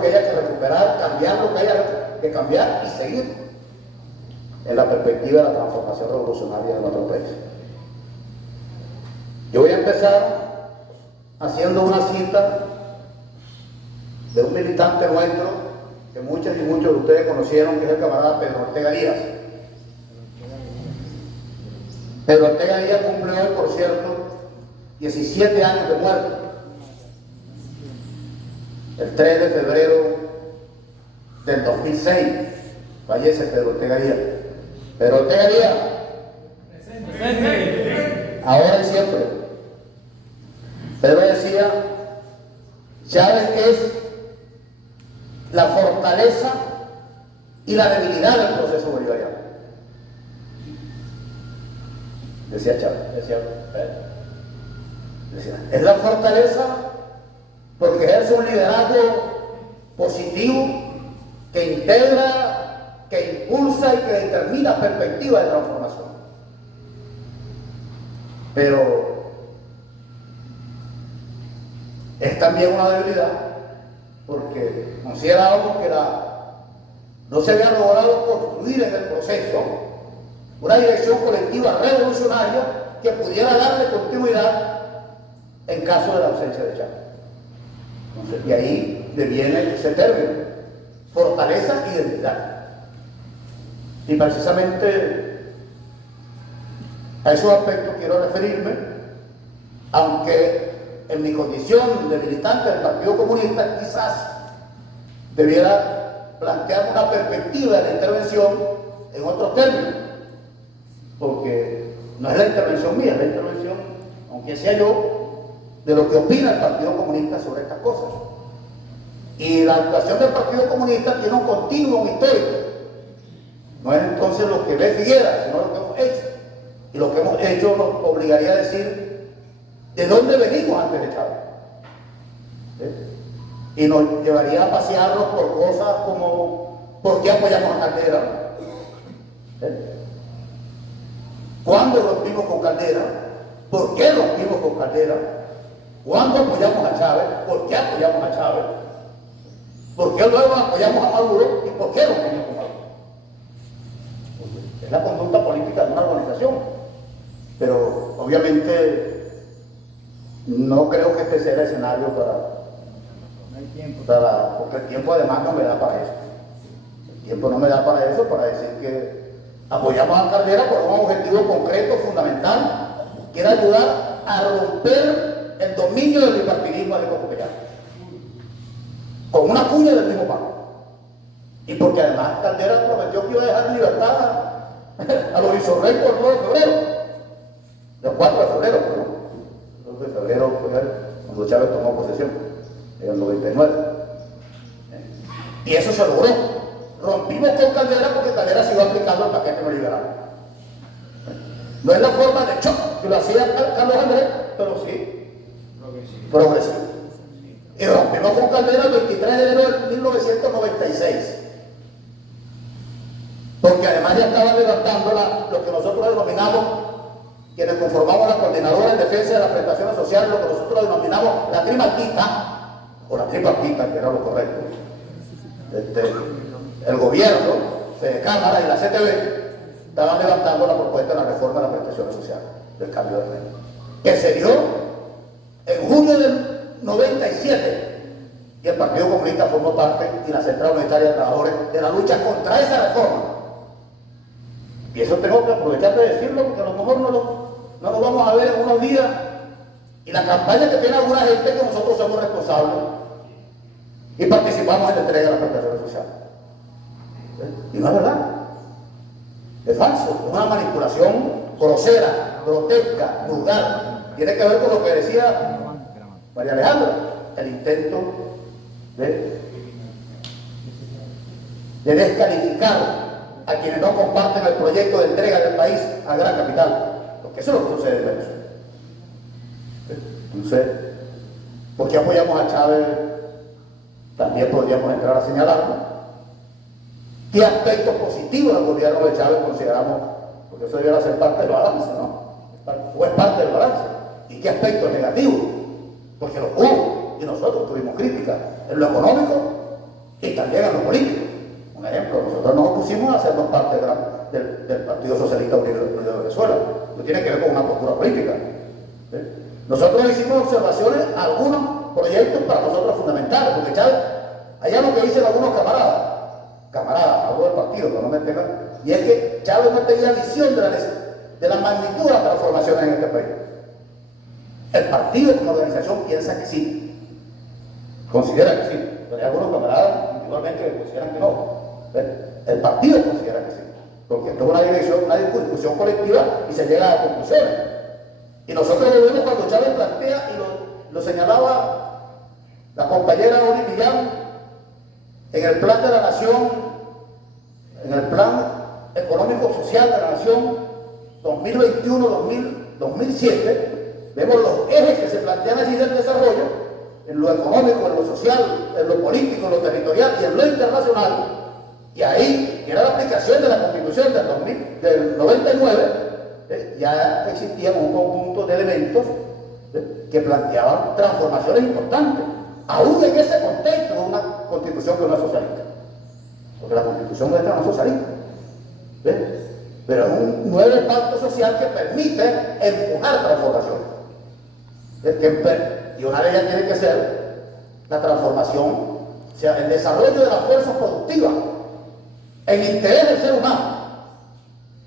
lo que haya que recuperar, cambiar lo que haya que cambiar y seguir en la perspectiva de la transformación revolucionaria de nuestro país. Yo voy a empezar haciendo una cita de un militante nuestro que muchas y muchos de ustedes conocieron, que es el camarada Pedro Ortega Díaz. Pedro Ortega Díaz cumple hoy, por cierto, 17 años de muerte. El 3 de febrero del 2006 fallece Pedro Ortega Díaz. Pedro Ortega Díaz, ahora y siempre. Pedro decía: Chávez es la fortaleza y la debilidad del proceso bolivariano. Decía Chávez, decía Pedro. Decía, es la fortaleza porque ejerce un liderazgo positivo que integra, que impulsa y que determina perspectivas de transformación. Pero es también una debilidad porque considerábamos que no se había logrado construir en el proceso una dirección colectiva revolucionaria que pudiera darle continuidad en caso de la ausencia de Chávez. Entonces, y ahí deviene ese término, fortaleza y debilidad. Y precisamente a esos aspectos quiero referirme, aunque en mi condición de militante del Partido Comunista quizás debiera plantear una perspectiva de la intervención en otros términos, porque no es la intervención mía, es la intervención, aunque sea yo, de lo que opina el Partido Comunista sobre estas cosas. Y la actuación del Partido Comunista tiene un continuum histórico. No es entonces lo que ve Figueras, sino lo que hemos hecho. Y lo que hemos hecho nos obligaría a decir de dónde venimos antes de Chávez. ¿Sí? Y nos llevaría a pasearnos por cosas como ¿por qué apoyamos a Caldera? ¿Sí? ¿Cuándo rompimos con Caldera? ¿Por qué rompimos con Caldera? ¿Cuándo apoyamos a Chávez? ¿Por qué apoyamos a Chávez? ¿Por qué luego apoyamos a Maduro? ¿Y por qué rompimos con Maduro? Es la conducta política de una organización. Pero obviamente no creo que este sea el escenario porque el tiempo además no me da para eso. El tiempo no me da para eso, para decir que apoyamos a Caldera por un objetivo concreto, fundamental, que era ayudar a romper el dominio del bipartidismo de Cocopellán, con una cuña del mismo palo. Y porque además Caldera prometió que iba a dejar en libertad a los insurrectos el 9 de febrero, el 4 de febrero, perdón. El 2 de febrero fue cuando Chávez tomó posesión, en el 99. Y eso se logró. Rompimos con Caldera porque Caldera siguió aplicando el paquete neoliberal. No es la forma de choque que lo hacía Carlos Andrés, pero sí progresivo. Y rompimos con Caldera el 23 de enero de 1996. Porque además ya estaban levantando lo que nosotros denominamos, quienes conformamos la coordinadora en defensa de las prestaciones sociales, lo que nosotros denominamos la tripartita, o la tripartita, que era lo correcto. El gobierno, Cámara y la CTV estaban levantando la propuesta de la reforma de las prestaciones sociales, del cambio de régimen, que se dio en junio del 97, y el Partido Comunista formó parte, y la Central Unitaria de Trabajadores, de la lucha contra esa reforma. Y eso tengo que aprovechar de decirlo, porque a lo mejor no lo vamos a ver en unos días, y la campaña que tiene alguna gente que nosotros somos responsables y participamos en la entrega de las prestaciones sociales. Y no es verdad, es falso, es una manipulación grosera, grotesca, vulgar. Tiene que ver con lo que decía María Alejandra, el intento de descalificar a quienes no comparten el proyecto de entrega del país a gran capital, porque eso es lo que sucede en Venezuela. Entonces, ¿por qué apoyamos a Chávez? También podríamos entrar a señalarlo. ¿Qué aspectos positivos del gobierno de Chávez consideramos? Porque eso debiera ser parte del balance, ¿no? O es parte del balance. ¿Y qué aspectos negativos? Porque los hubo, y nosotros tuvimos críticas en lo económico, y también en lo político. Un ejemplo, nosotros nos opusimos a hacernos parte del Partido Socialista Unido de Venezuela. No tiene que ver con una postura política. Nosotros hicimos observaciones a algunos proyectos para nosotros fundamentales, porque Chávez, allá lo que dicen algunos camaradas, hablo del partido, pero no me tengan, y es que Chávez no tenía visión de la magnitud de las transformaciones en este país. El partido como organización piensa que sí, considera que sí, pero hay algunos camaradas individualmente que consideran que no. El partido considera que sí, porque esto es una discusión colectiva y se llega a conclusiones. Y nosotros lo vemos cuando Chávez plantea, y lo señalaba la compañera Oli Millán, en el plan de la nación, en el plan económico-social de la nación 2021-2007, vemos los ejes que se plantean allí del desarrollo, en lo económico, en lo social, en lo político, en lo territorial y en lo internacional. Y ahí, que era la aplicación de la Constitución del 99, ya existían un conjunto de elementos que planteaban transformaciones importantes, aún en ese contexto de una constitución que no es socialista, porque la constitución nuestra no es socialista, pero es un nuevo pacto social que permite empujar transformaciones, y una de ellas tiene que ser la transformación, o sea, el desarrollo de las fuerzas productivas en interés del ser humano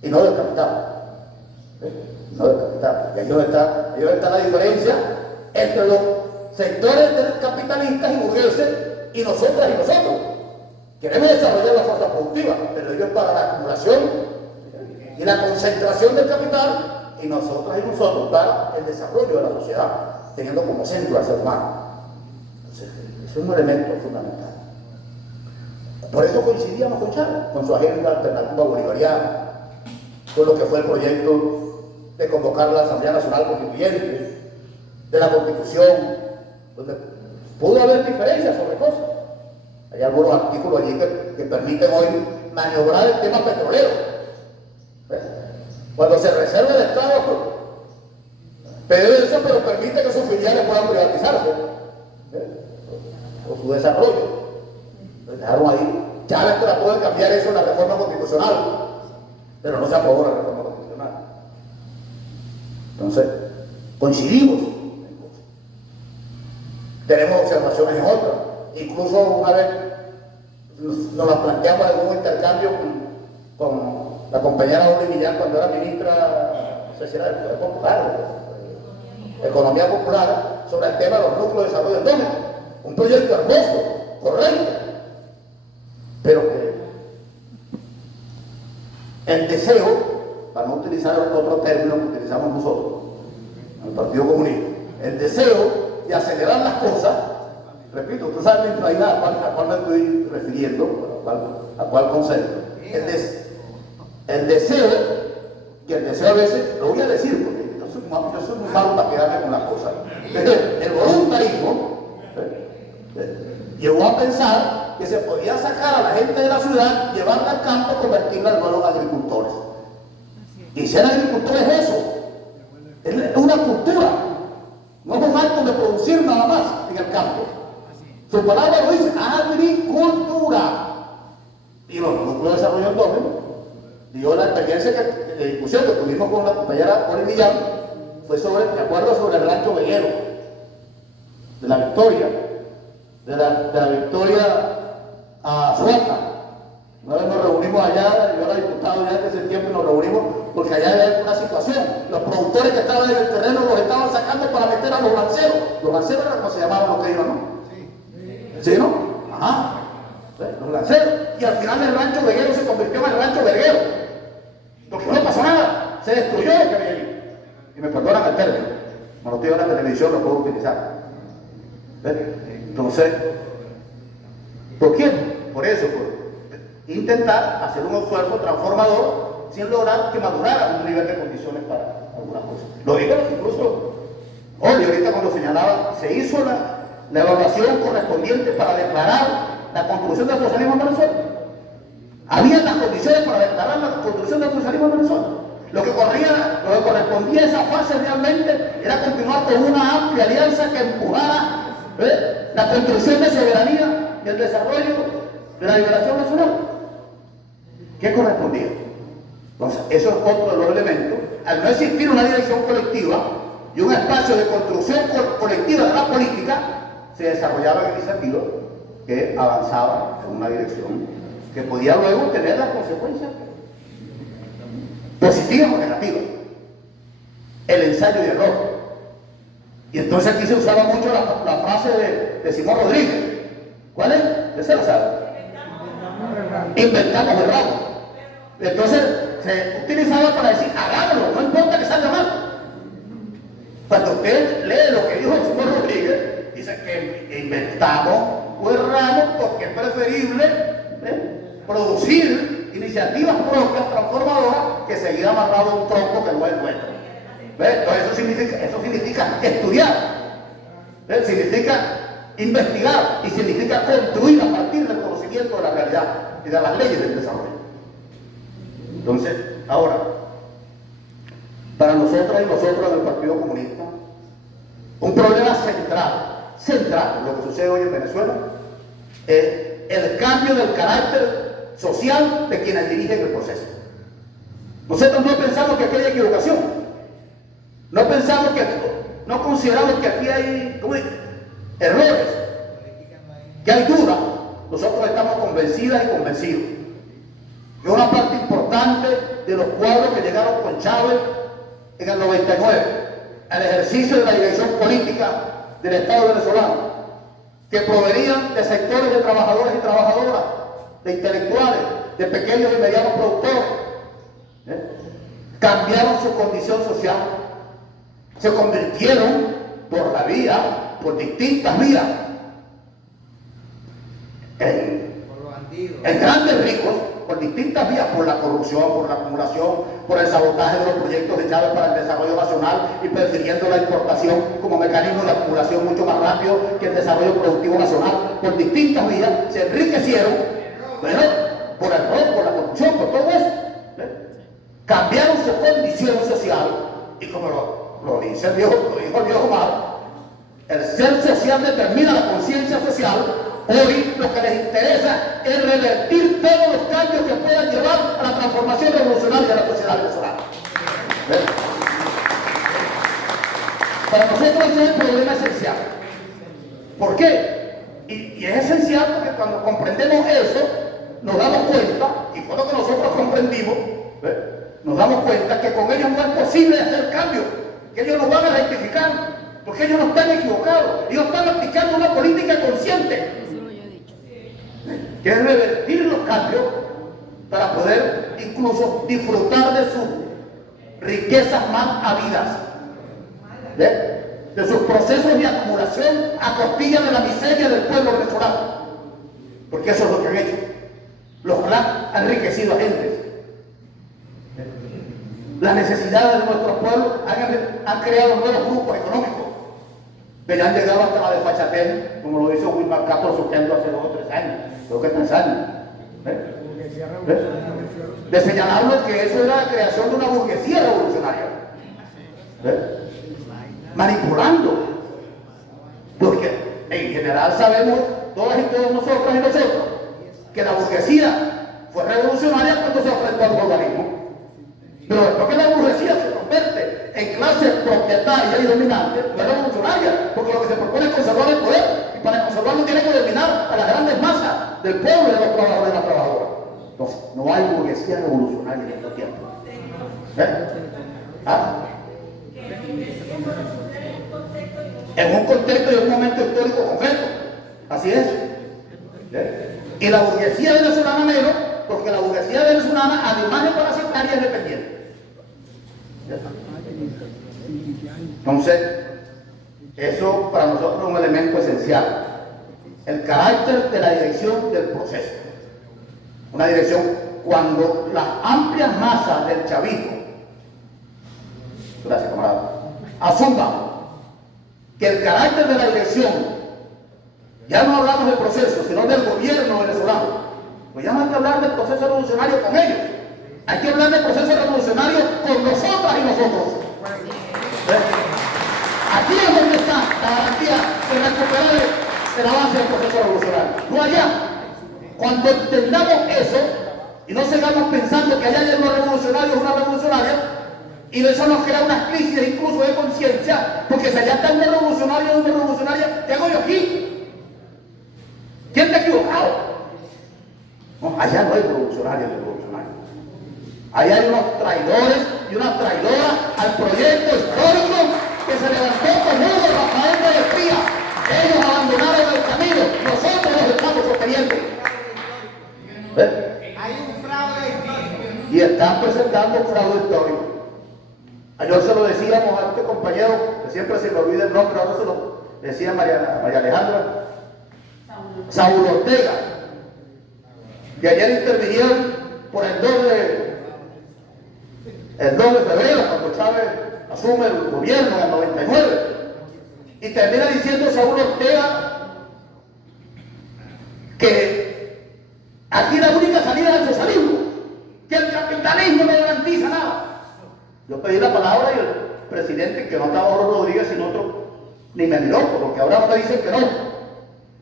y no del capital. No del capital. Y ahí donde está la diferencia entre los sectores capitalistas y burgueses y nosotras y nosotros. Queremos desarrollar la fuerza productiva, pero ellos para la acumulación y la concentración del capital, y nosotras y nosotros para el desarrollo de la sociedad, teniendo como centro al ser humano. Entonces, ese es un elemento fundamental. Por eso coincidíamos con Chávez, con su agenda alternativa bolivariana, con lo que fue el proyecto de convocar la Asamblea Nacional Constituyente, de la Constitución, donde pudo haber diferencias sobre cosas. Hay algunos artículos allí que permiten hoy maniobrar el tema petrolero. Cuando se reserva el Estado, PDVSA, pero permite que sus filiales puedan privatizarse, o su desarrollo. Lo dejaron ahí. Chávez trató de cambiar eso en la reforma constitucional, pero no se aprobó la reforma constitucional. Entonces, coincidimos en cosas. Tenemos observaciones en otras. Incluso una vez nos las planteamos en un intercambio con la compañera Oli Millán cuando era ministra, no sé si era de Popular, Economía Popular, sobre el tema de los núcleos de desarrollo endógeno. Un proyecto hermoso, correcto, pero que el deseo, para no utilizar otro término que utilizamos nosotros, en el Partido Comunista, el deseo de acelerar las cosas, repito, tú sabes la inflaidad a cuál me estoy refiriendo, a cuál concepto. El deseo, y el deseo a veces, lo voy a decir porque yo soy muy malo para quedarme con las cosas, el voluntarismo llegó a pensar que se podía sacar a la gente de la ciudad, llevarla al campo, convertirla en nuevos agricultores. Y ser agricultor es eso, es una cultura, no es un acto de producir nada más en el campo. Su palabra lo dice, agricultura. Y los núcleos de desarrollo endógeno, dio la experiencia de discusión que tuvimos con la compañera Oli Millán, fue sobre, de acuerdo, sobre el rancho Veguero, de la Victoria, de la Victoria a Sueca. Una vez nos reunimos allá, yo era diputado ya desde ese tiempo, y nos reunimos porque allá había una situación. Los productores que estaban en el terreno los estaban sacando para meter a los lanceros. Los lanceros eran como se llamaban los que iban, ¿no? ¿Sí, no? Ajá. Los lanceros. Y al final el rancho Veguero se convirtió en el rancho Verguero. Porque no pasó nada. Se destruyó lo que había ahí. Y me perdonan el término. Como no estoy en la televisión, lo puedo utilizar. Entonces, ¿por qué? Por eso, por intentar hacer un esfuerzo transformador sin lograr que madurara un nivel de condiciones para algunas cosas. Lo digo incluso hoy, ahorita cuando señalaba, se hizo la evaluación correspondiente para declarar la construcción del socialismo en Venezuela. Había las condiciones para declarar la construcción del socialismo en Venezuela. Lo que correspondía a esa fase realmente era continuar con una amplia alianza que empujara la construcción de soberanía y el desarrollo de la liberación nacional. ¿Qué correspondía? Entonces, eso es otro de los elementos. Al no existir una dirección colectiva y un espacio de construcción colectiva de la política, se desarrollaban iniciativas que avanzaban en una dirección que podía luego tener las consecuencias positivas o negativas. El ensayo y error. Y entonces aquí se usaba mucho la frase de Simón Rodríguez. ¿Cuál es? ¿Ese lo sabe? Inventamos errores. Entonces se utilizaba para decir, hagámoslo, no importa que salga mal. Cuando usted lee lo que dijo Simón Rodríguez, dice que inventamos o erramos porque es preferible producir iniciativas propias transformadoras que seguir amarrado a un tronco que no encuentra. Entonces eso significa estudiar, significa investigar y significa construir a partir del conocimiento de la realidad y de las leyes del desarrollo. Entonces, ahora, para nosotras y nosotros del Partido Comunista, un problema central, lo que sucede hoy en Venezuela, es el cambio del carácter social de quienes dirigen el proceso. Nosotros no pensamos que aquí hay equivocación, no consideramos que aquí hay errores, que hay dudas. Nosotros estamos convencidas y convencidos que una parte importante de los cuadros que llegaron con Chávez en el 99 al ejercicio de la dirección política del Estado venezolano, que provenían de sectores de trabajadores y trabajadoras, de intelectuales, de pequeños y medianos productores, cambiaron su condición social, se convirtieron por distintas vías, en grandes ricos, por distintas vías, por la corrupción, por la acumulación, por el sabotaje de los proyectos de Chávez para el desarrollo nacional y prefiriendo la importación como mecanismo de acumulación mucho más rápido que el desarrollo productivo nacional. Por distintas vías se enriquecieron, pero por el error, por la corrupción, por todo eso, cambiaron su condición social y como lo dijo el viejo Omar, el ser social determina la conciencia social. Hoy lo que les interesa es revertir todos los cambios que puedan llevar a la transformación revolucionaria de la sociedad venezolana. Para nosotros ese es el problema esencial. ¿Por qué? Y es esencial porque cuando comprendemos eso, nos damos cuenta, y fue lo que nosotros comprendimos, nos damos cuenta que con ellos no es posible hacer cambios, que ellos nos van a rectificar, porque ellos no están equivocados, ellos están aplicando una política consciente, que es revertir los cambios para poder incluso disfrutar de sus riquezas más habidas, de sus procesos de acumulación a costilla de la miseria del pueblo venezolano, porque eso es lo que han hecho. Los clanes han enriquecido a gentes. Las necesidades de nuestros pueblos han creado nuevos grupos económicos que ya han llegado hasta la desfachatez, como lo hizo Wilmar Castro Soquendo hace 2 o 3 años, creo que 3 años. De señalarlo que eso era la creación de una burguesía revolucionaria. Manipulando. Porque en general sabemos, todas y todos nosotros y nosotros, que la burguesía fue revolucionaria cuando se enfrentó al feudalismo. Pero después que la burguesía se convierte en clase propietaria y dominante, no es revolucionaria, porque lo que se propone es conservar el poder, y para conservarlo tiene que dominar a las grandes masas del pueblo y de los trabajadores y las trabajadoras. Entonces, no hay burguesía revolucionaria en estos tiempos. En un contexto y un momento histórico concreto. Así es. Y la burguesía venezolana menos, porque la burguesía venezolana, además de parasitaria, es dependiente. Entonces, eso para nosotros es un elemento esencial. El carácter de la dirección del proceso. Una dirección cuando las amplias masas del chavismo, gracias camarada, asuman que el carácter de la dirección, ya no hablamos del proceso, sino del gobierno venezolano, pues ya no hay que hablar del proceso revolucionario con ellos, hay que hablar del proceso revolucionario con nosotras y nosotros. Aquí es donde está la garantía de recuperar el avance del proceso revolucionario, no allá. Cuando entendamos eso y no sigamos pensando que allá hay unos revolucionarios, una revolucionaria, y eso nos crea una crisis incluso de conciencia, porque si allá está un revolucionario o una revolucionaria, ¿qué hago yo aquí? ¿Quién está equivocado? No, allá no hay revolucionarios ni revolucionarios. Allá hay unos traidores y unas traidoras al proyecto histórico que se levantó con Hugo Rafael de Espía. Ellos abandonaron el camino, nosotros los estamos sosteniendo. Hay un fraude histórico. Y están presentando un fraude histórico. Ayer se lo decíamos a este compañero, que siempre se me olvida el nombre, ahora se lo decía María Alejandra, Saúl Ortega. Y ayer intervinieron por el 2 de febrero, cuando Chávez asume el gobierno en el 99. Y termina diciendo Saúl Ortega que aquí la única salida es el socialismo, que el capitalismo no garantiza nada. Yo pedí la palabra y el presidente, que no estaba Oro Rodríguez, sino otro, ni me miró, porque ahora no me dicen que no.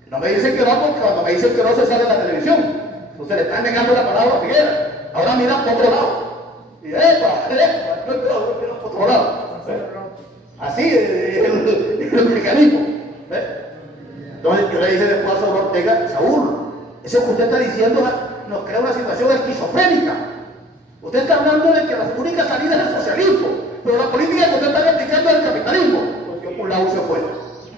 No me dicen que no, porque cuando me dicen que no se sale en la televisión. Entonces le están negando la palabra a Figuera. Ahora miran por otro lado. Y miran por otro lado. Así es el mecanismo. Entonces yo le dije después a Saúl Ortega, Saúl, eso que usted está diciendo nos crea una situación esquizofrénica. Usted está hablando de que la única salida es el socialismo, pero la política que usted está aplicando es el capitalismo. Pues yo por un lado se fue.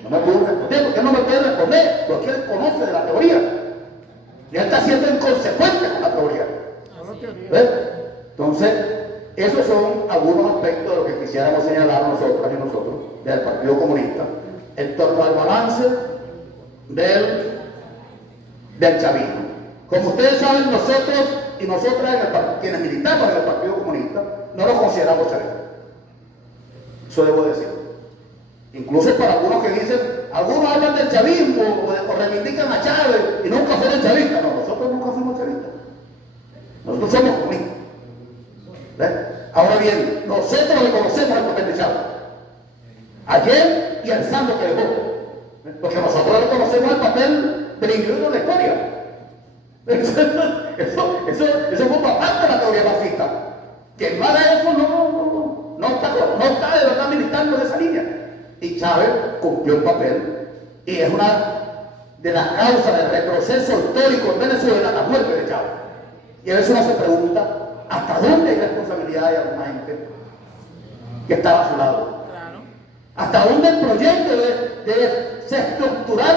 No me pudo responder, ¿por qué no me puede responder? Porque él conoce de la teoría. Y él está siendo inconsecuente con la teoría. ¿Ves? Entonces, esos son algunos aspectos de lo que quisiéramos señalar nosotras y nosotros del Partido Comunista en torno al balance del chavismo. Como ustedes saben, nosotros y nosotras, quienes militamos en el Partido Comunista, no nos consideramos chavistas. Eso debo decir. Incluso para algunos que dicen, algunos hablan del chavismo o reivindican a Chávez y nunca fueron chavistas. No, nosotros nunca fuimos chavistas. Nosotros somos comunistas. ¿Ves? Ahora bien, nosotros reconocemos el papel de Chávez. Ayer y el santo que dejó. Porque nosotros reconocemos el papel del individuo de la historia. Eso forma parte de la teoría marxista. Que más de eso no está de verdad militando de esa línea. Y Chávez cumplió el papel y es una de las causas del retroceso histórico en Venezuela, la muerte de Chávez. Y a veces uno se pregunta hasta dónde hay responsabilidad de alguna gente que estaba a su lado. Hasta dónde el proyecto de estructurar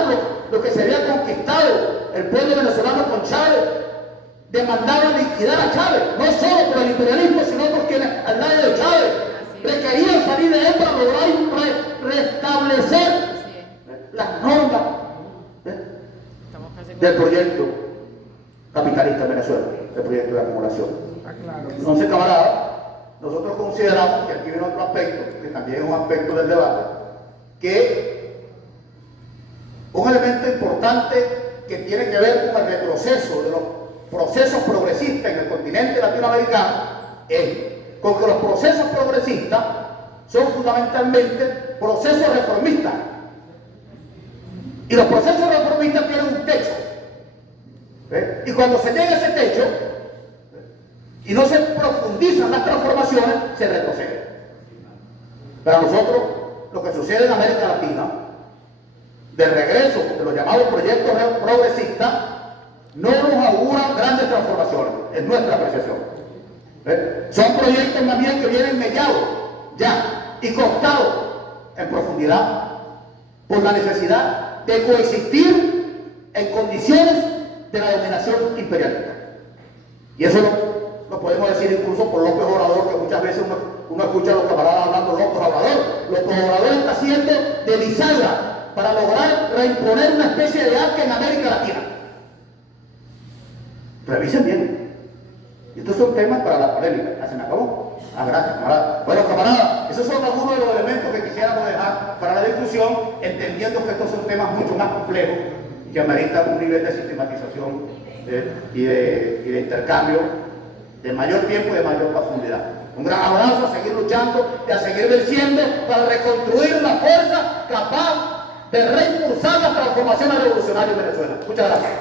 lo que se había conquistado el pueblo venezolano con Chávez demandaba liquidar a Chávez, no solo por el imperialismo, sino porque al lado de Chávez requerían salir de él para lograr restablecer las normas del proyecto capitalista en Venezuela, del proyecto de acumulación. Entonces, camaradas, nosotros consideramos, que aquí viene otro aspecto, que también es un aspecto del debate, que un elemento importante que tiene que ver con el retroceso de los procesos progresistas en el continente latinoamericano es con que los procesos progresistas son fundamentalmente procesos reformistas. Y los procesos reformistas tienen un techo. Y cuando se llega a ese techo y no se profundizan las transformaciones, se retrocede. Para nosotros, lo que sucede en América Latina, del regreso de los llamados proyectos progresistas, no nos auguran grandes transformaciones, es nuestra apreciación. Son proyectos más bien que vienen mediados ya y costados en profundidad por la necesidad de coexistir en condiciones de la dominación imperialista. Y eso lo podemos decir incluso por López Obrador, que muchas veces uno escucha a los camaradas hablando López Obrador. López Obrador está haciendo de bisagra para lograr reimponer una especie de arca en América Latina. Revisen bien. Y estos son temas para la polémica. ¿Ya se me acabó? Gracias, camarada. Bueno, camaradas, esos son algunos de los elementos que quisiéramos dejar para la discusión, entendiendo que estos son temas mucho más complejos y que ameritan un nivel de sistematización y de intercambio de mayor tiempo y de mayor profundidad. Un gran abrazo, a seguir luchando y a seguir venciendo para reconstruir una fuerza capaz de reimpulsar las transformaciones revolucionarias en Venezuela. Muchas gracias.